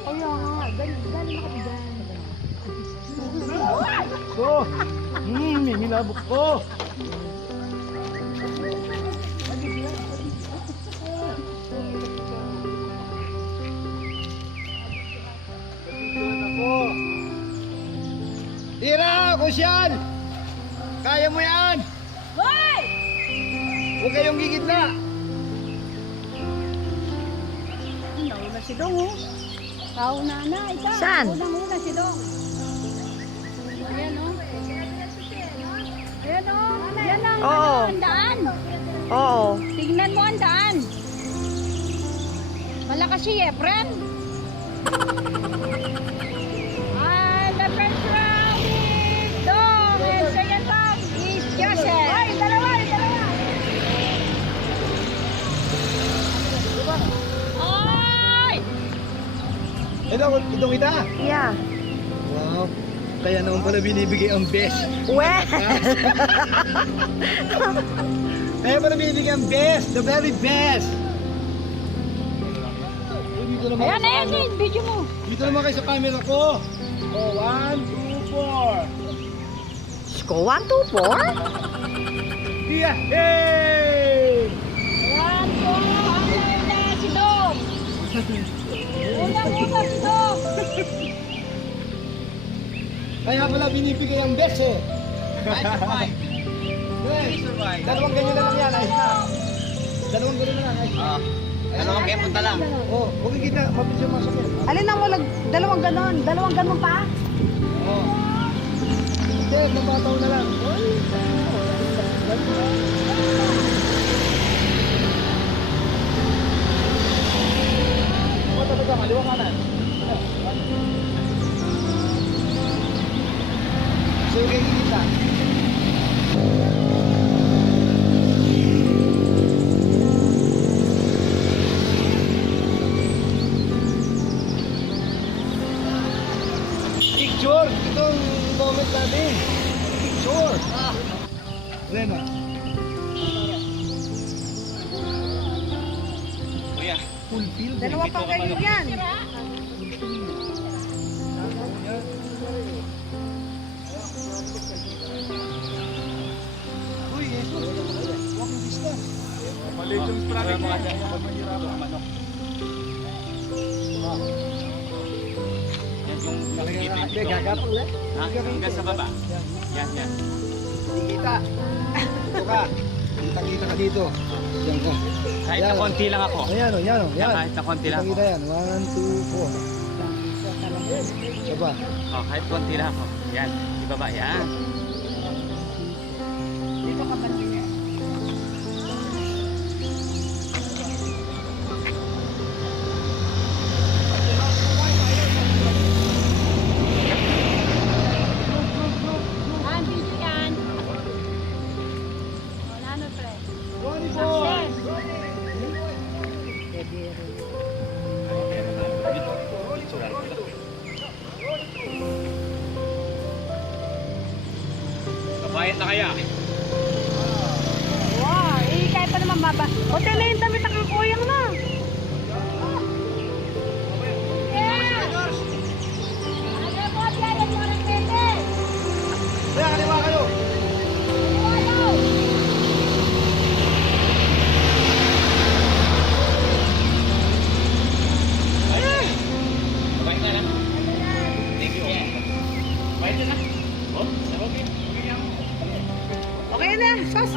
Kaya nga, galing ako dyan. So, nilabok ko. Tira, Kusyal! Kaya mo yan! Hoy! Huwag kayong gigitna! Nauna si Dong, oh. Kauna na, ikaw. Saan? Unang-una si Dong. Ayan, oh. Ayan, oh. Yan ang Oo. ang daan. Oo. Tignan mo ang daan. Malakas si Efren. And the first round is Dong. And second round is Joseph. Ay, dalawa. Ay! Ito kita! Yeah. Wow! Kaya naman pala binibigay ang best. Weh! Kaya pala binibigay ang best! The very best! Dito naman Ayan, kayo sa ayan, camera. ayan. Video mo. Dito naman kayo sa camera ko. Oh, 1, 2, 4. Sko, 1, 2, 4? Yeah! Hey! Ayan, po. Ang na si Dong. Unang-una si Dong. Kaya pala binibigay ang best eh. I survive. Dalawang ganyan na lang yan, ayos na. Dalawang ganyan na lang, ayos na. Dalawang kayo punta lang. Oh, huwag kita, mabilis yung masakit. Alin ang walang dalawang ganon? Dalawang ganon pa? Oh. Hindi, nabataw na lang. Bata, kaliwa kanan. Sige, kita. Picture! Itong moment natin. Picture! Rena. Kuya, Fulfill. Dalawa pa kayo yan. Uy, ito. Walking distance. Malaysian traffic mga dyan. Manok. Yan yung nakikita Hindi, dito. gagapang lang. Ha? Hanggang sa baba. Yan. Hindi kita. Dito ka. Kita ka dito. Diyan ka. Kahit na konti lang ako. Ayan o, yan o. Yan. Kahit na konti lang ako. Kita yan. 1, 2, 4. Saba. Oh, kahit konti lang ako. Yan. Ibaba. Yan. Dito ka banda niya. Ah, video yan. Wala na, pre. Ronnie boy! Kabayad na kaya. Wow, eh, kaya pa naman baba. Hotel na yung damit ng kuyang na. Kaya kaliwa kayo. Kabayad na lang. Thank you. Kabayad na lang. Oh, okay. Okay na. Sos.